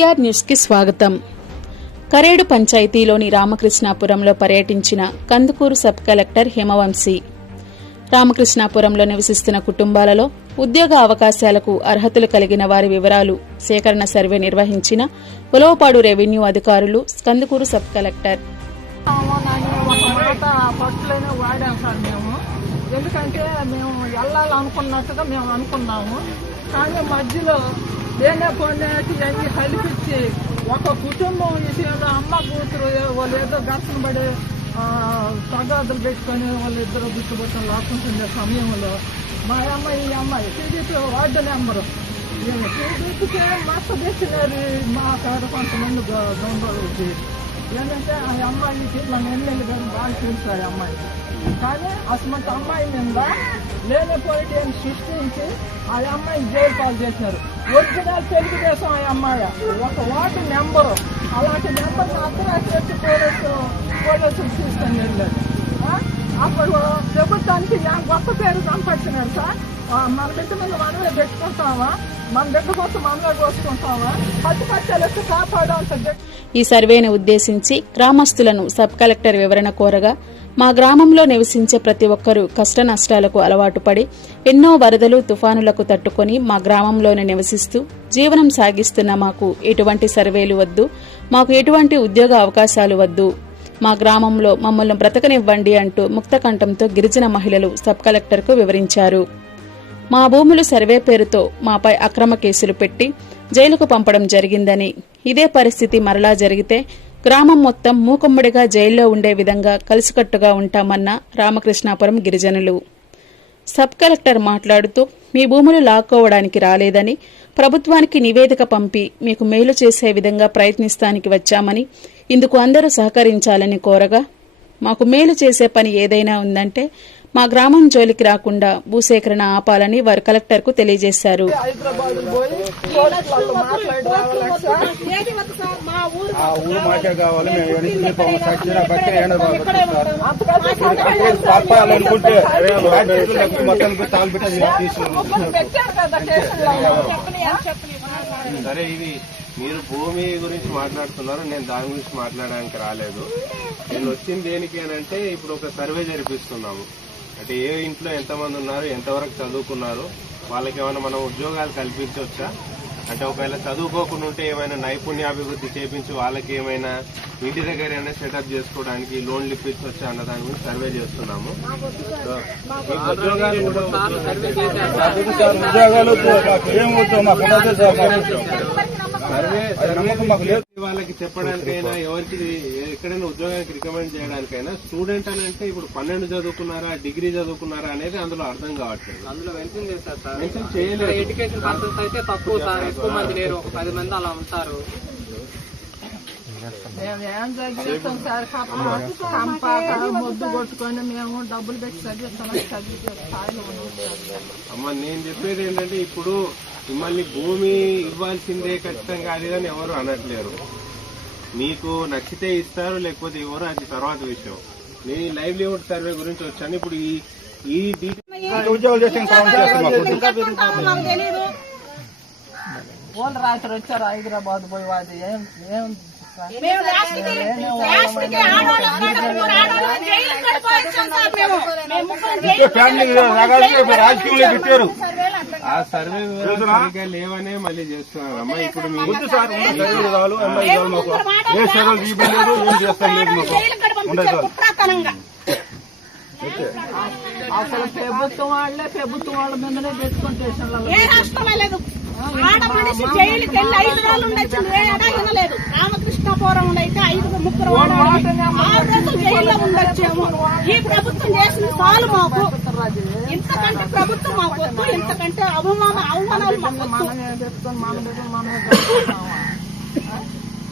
TR న్యూస్కి స్వాగతం. కరేడు పంచాయతీలోని రామకృష్ణాపురంలో పర్యటించిన కందుకూరు సబ్ కలెక్టర్ హిమవంశీ. రామకృష్ణాపురంలో నివసిస్తున్న కుటుంబాలలో ఉద్యోగ అవకాశాలకు అర్హతలు కలిగిన వారి వివరాలు సేకరణ సర్వే నిర్వహించిన ఉలవపాడు రెవెన్యూ అధికారులు కందుకూరు సబ్ కలెక్టర్. ఎందుకంటే మేము వెళ్ళాలనుకున్నట్టుగా మేము అనుకున్నాము. కానీ మధ్యలో లేనే పోనేటి అన్ని కల్పించి ఒక కుటుంబం విషయంలో అమ్మ కూతురు వాళ్ళు ఏదో ఘర్షణ పడి తగాదులు పెట్టుకొని వాళ్ళిద్దరు గుర్తుపట్టడం లాక్కుంటుండే సమయంలో మా అమ్మాయి ఈ అమ్మాయి టీడీపీ వార్డు నెంబరు టీడీపీకి మస్తు తెచ్చినారు మా కాడ కొంతమంది దొంగలకి ఏంటంటే ఆ అమ్మాయికి మన ఎమ్మెల్యే గారు బాగా తెలుసు ఆ అమ్మాయి కానీ అసమంత అమ్మాయి మీద లేని అని సృష్టించి ఆ అమ్మాయి జైలు పాలు చేసినారు. ఒరిజినల్ తెలుగుదేశం ఆ అమ్మాయి. ఒక వార్డు నెంబరు అలాంటి నెంబర్ అర్ధరాత్రి వచ్చి పోలీసు పోలీసులు తీసుకొని వెళ్ళారు. అప్పుడు ప్రభుత్వానికి యా గొప్ప పేరు సంపాదించినారు సార్. మన బిడ్డ మీద మనమే పెట్టుకుంటామా మన బిడ్డ కోసం మనమే కోసుకుంటామా పచ్చి పచ్చాలు వచ్చి కాపాడాల్సి ఈ సర్వేను ఉద్దేశించి గ్రామస్తులను సబ్ కలెక్టర్ వివరణ కోరగా మా గ్రామంలో నివసించే ప్రతి ఒక్కరూ కష్ట నష్టాలకు అలవాటు పడి ఎన్నో వరదలు తుఫానులకు తట్టుకొని మా గ్రామంలోనే నివసిస్తూ జీవనం సాగిస్తున్న మాకు ఎటువంటి సర్వేలు వద్దు మాకు ఎటువంటి ఉద్యోగ అవకాశాలు వద్దు. మా గ్రామంలో మమ్మల్ని బ్రతకనివ్వండి అంటూ ముక్తకంఠంతో గిరిజన మహిళలు సబ్ కలెక్టర్కు వివరించారు. మా భూములు సర్వే పేరుతో మాపై అక్రమ కేసులు పెట్టి జైలుకు పంపడం జరిగిందని ఇదే పరిస్థితి మరలా జరిగితే గ్రామం మొత్తం మూకుమ్మడిగా జైల్లో ఉండే విధంగా కలిసికట్టుగా ఉంటామన్న రామకృష్ణాపురం గిరిజనులు. సబ్ కలెక్టర్ మాట్లాడుతూ మీ భూములు లాక్కోవడానికి రాలేదని ప్రభుత్వానికి నివేదిక పంపి మీకు మేలు చేసే విధంగా ప్రయత్నిస్తానికి వచ్చామని ఇందుకు అందరూ సహకరించాలని కోరగా మాకు మేలు చేసే పని ఏదైనా ఉందంటే మా గ్రామం జోలికి రాకుండా భూసేకరణ ఆపాలని వారు కలెక్టర్కు తెలియజేశారు. ఆ సరే ఇది మీరు భూమి గురించి మాట్లాడుతున్నారు నేను దాని గురించి మాట్లాడడానికి రాలేదు. నేను వచ్చింది దేనికి అని అంటే ఇప్పుడు ఒక సర్వే జరిపిస్తున్నాము. అంటే ఏ ఇంట్లో ఎంతమంది ఉన్నారు ఎంతవరకు చదువుకున్నారు వాళ్ళకి ఏమైనా మనం ఉద్యోగాలు కల్పించవచ్చా అంటే ఒకవేళ చదువుకోకుండా ఉంటే ఏమైనా నైపుణ్యాభివృద్ధి చేపించి వాళ్ళకి ఏమైనా ఇంటి దగ్గర ఏమైనా సెటప్ చేసుకోవడానికి లోన్లు ఇప్పించవచ్చా అన్న దాని గురించి సర్వే చేస్తున్నాము. ఉద్యోగాలు. సర్వే వాళ్ళకి చెప్పడానికైనా ఎవరికి ఎక్కడైనా ఉద్యోగానికి రికమెండ్ చేయడానికైనా స్టూడెంట్ అని అంటే ఇప్పుడు పన్నెండు చదువుకున్నారా డిగ్రీ చదువుకున్నారా అనేది అందులో అర్థం కావట్లేదు. అందులో మెన్షన్ చేస్తారు సార్. మెన్షన్ చేయలేదు. ఎడ్యుకేషన్ పర్సన్స్ అయితే తక్కువ సార్. ఎక్కువ మంది లేరు. ఒక పది మంది అలా ఉంటారు. మేము ఏం చదివిస్తాం సార్ కంపాక ముద్దు కొట్టుకొని మేము డబ్బులు పెట్టి చదివిస్తాం చదివితే. అమ్మ నేను చెప్పేది ఏంటంటే ఇప్పుడు మిమ్మల్ని భూమి ఇవ్వాల్సిందే ఖచ్చితంగా అది అని ఎవరు అనట్లేరు. మీకు నచ్చితే ఇస్తారు లేకపోతే ఎవరు అది తర్వాత విషయం. నేను ఈ లైవ్లీహుడ్ సర్వే గురించి వచ్చాను. ఇప్పుడు ఈ ఈ డీటెయిల్ ఉద్యోగాలు వాళ్ళు రాత్రి వచ్చారు హైదరాబాద్ పోయి వాది ఏం ఏం? ఫ్యామిలీ రాజకీయంలో పెట్టారు. ఆ సర్వే సరిగ్గా లేవనే మళ్ళీ చేస్తున్నారు. అమ్మ ఇప్పుడు మీ వద్దు సార్ అమ్మాయి మాకు? ఏ తీయలేదు ఏం చేస్తాం లేదు మాకు? ఉండదు సార్. అసలు ప్రభుత్వం వాళ్ళే ప్రభుత్వం వాళ్ళ మీదనే ఏ రాష్ట్రమే లేదు. ఆడ మనిషి జైలుకి వెళ్ళి ఐదు రోజులు ఉండొచ్చింది. ఏడా వినలేదు రామకృష్ణాపురం అయితే ఐదు ముగ్గురు. ఆరు రోజులు జైల్లో ఉండొచ్చేమో. ఈ ప్రభుత్వం చేసిన చాలు మాకు. ఇంతకంటే ప్రభుత్వం మాకు వద్దు ఇంతకంటే అవమాన అవమానాలు మాకు?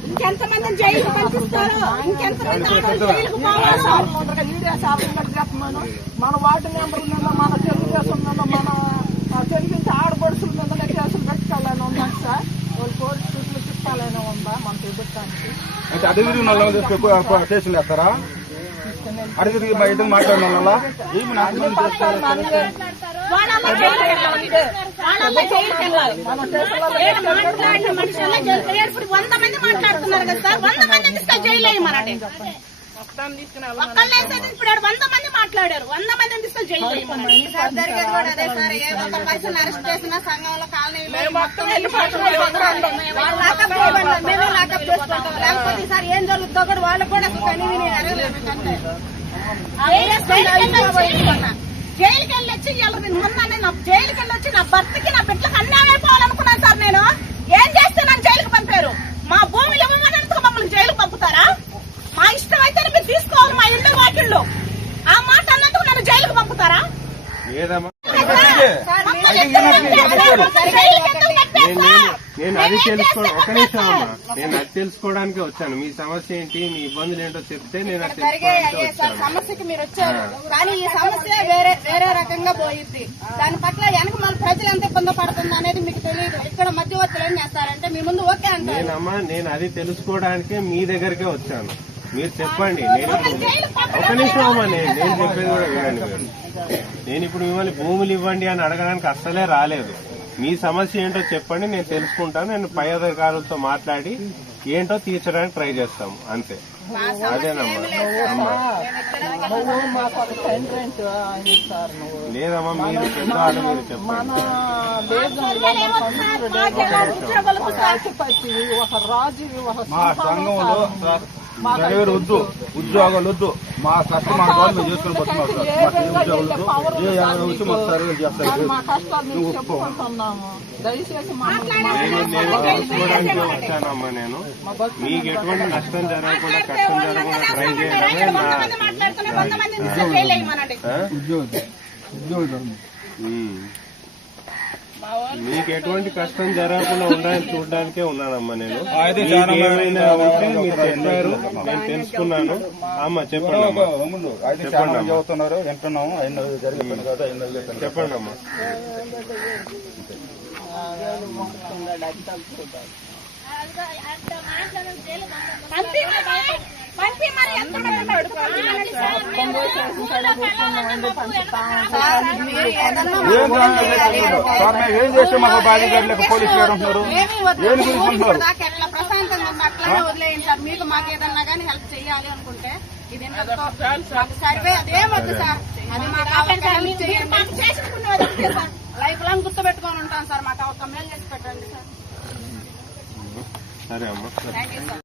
ఇంకెంతమంది జైలు పంపిస్తారు? ఇంకెంతమంది జైలుకు మన వార్డు మెంబర్ల మీద మన తెలుగుదేశం మన ఆ తెలుగుంటే ఆడపడుచుల మీద కేసులు పెట్టుకోవాలని ఉందా సార్? వాళ్ళు పోలీసు కేసులు తిప్పాలని ఉందా? మన అడవి నల్ల స్టేషన్ వేస్తారా? అడిగి మా ఇద్దరు మాట్లాడిన వాళ్ళ ఏమి నాకు పట్టాలు మనమే వాళ్ళ జైలుకి వెళ్ళాలి వాళ్ళ జైలుకి వెళ్ళాలి ఏడు మాట్లాడిన మనిషి అలా జైలుకి వెళ్ళాలి. ఇప్పుడు వంద మంది మాట్లాడుతున్నారు కదా సార్ వంద మంది తీసుకొని జైలు వేయమనండి ఒక్కళ్ళే వేసేది ఇప్పుడు వంద మంది మాట్లాడారు వంద మంది తీసుకొని జైలు జరిగేది కూడా అదే సార్ ఏ ఒక్క పర్సన్ అరెస్ట్ చేసినా సంఘంలో కాలనీలో మొత్తం వెళ్ళి లేకపోతే ఈసారి ఏం జరుగుతుందో కూడా వాళ్ళకి కూడా అసలు కనీ విని అడగలేదు. అంతే జైలుకి వెళ్ళొచ్చి ఇవాళ నేను మొన్న నేను జైలుకి వెళ్ళొచ్చి నా భర్తకి నా బిడ్డలకు అన్యాయం సార్ నేను ఏం చేస్తే నన్ను జైలుకి పంపారు మా భూములు ఇవ్వమని ఎందుకు మమ్మల్ని జైలుకి పంపుతారా మా ఇష్టం అయితే మీరు తీసుకోవాలి మా ఇల్లు వాకిళ్ళు ఆ మాట అన్నందుకు నన్ను జైలుకి పంపుతారా లేదమ్మా మమ్మల్ని ఎందుకు పంపారు? జైలుకి ఎందుకు పంపారు నేను సార్? నేను అది మేమేం తెలుసుకో చేస్తాం ఒక నిమిషం? అమ్మా. నేను అది తెలుసుకోవడానికి వచ్చాను. మీ సమస్య ఏంటి? మీ ఇబ్బందులు ఏంటో చెప్తే నేను అది జరిగే తెలుసుకోవడానికి అయ్యే సార్ వచ్చాను. సమస్యకి మీరు వచ్చారు. కానీ ఈ సమస్య వేరే వేరే రకంగా పోయిద్ది. దాని పట్ల వెనక మన ప్రజలు ఎంత ఇబ్బంది పడుతుంది అనేది మీకు తెలియదు. ఇక్కడ మధ్యవర్తులు ఏం చేస్తారంటే మీ ముందు ఓకే అంటారు. నేనమ్మా నేను అది తెలుసుకోవడానికే మీ దగ్గరకే వచ్చాను. మీరు చెప్పండి. నేను ఇప్పుడు- ఒక నిమిషం అమ్మా నేను నేను చెప్పేది కూడా వినండి మీరు. నేను ఇప్పుడు మిమ్మల్ని భూములు ఇవ్వండి అని అడగడానికి అస్సలే రాలేదు. మీ సమస్య ఏంటో చెప్పండి నేను తెలుసుకుంటాను. నేను పై అధికారులతో మాట్లాడి ఏంటో తీర్చడానికి ట్రై చేస్తాము అంతే. అదేనమ్మా లేదమ్మా మీరు చెప్పాలి మీరు చెప్పండి. ఒక రాజుపతి ఒక రాజు ఒక డ్రైవర్ వద్దు. ఉద్యోగాలు వద్దు. మా కష్టం మా మేము చేసుకుని పోతున్నాం సార్ మాకు ఏ ఉద్యోగాలు వద్దు. ఏ యాభై వచ్చి మాకు? సర్వే చేస్తారు. నేను వచ్చానమ్మా నేను మీకు ఎటువంటి నష్టం జరగకుండా కష్టం జరగకుండా ట్రై చేయడమే నా వంద మంది మాట్లాడుతున్నా వంద మంది తీసుకొని జైలు వేయమనండి ఆ? ఉద్యోగం ఉద్యోగం. మీకు ఎటువంటి కష్టం జరగకుండా ఉండాలని చూడడానికే ఉన్నానమ్మా నేను ఏమైనా ఉంటే మీరు చెప్పారు నేను తెలుసుకున్నాను అమ్మ చెప్పండి అమ్మా మంది చదువుతున్నారు వింటున్నాము అయిన జరుగుతుంది కదా అయిన చెప్పండి అమ్మా పంపి మరి పంపి మరి ఎంత మంది ఉన్నాడు? పంపి మరి సార్. సార్ మీరు ఏదన్నా ఏం సార్ చేస్తే మాకు బాధ్యత పోలీసు గారు ఉంటున్నారు ఏం గురించి ఉంటున్నారు ఎట్లా ప్రశాంతంగా ఉంది అట్లానే వదిలేయండి మీకు మాకు ఏదన్నా కానీ హెల్ప్ చేయాలి అనుకుంటే ఇది సర్వే అదేం వద్దు సార్ అది మాకు చేయండి సార్. లైఫ్ లాంగ్ గుర్తుపెట్టుకొని ఉంటాం సార్ మాకు ఒక మేలు చేసి పెట్టండి సార్ సరే అమ్మ సార్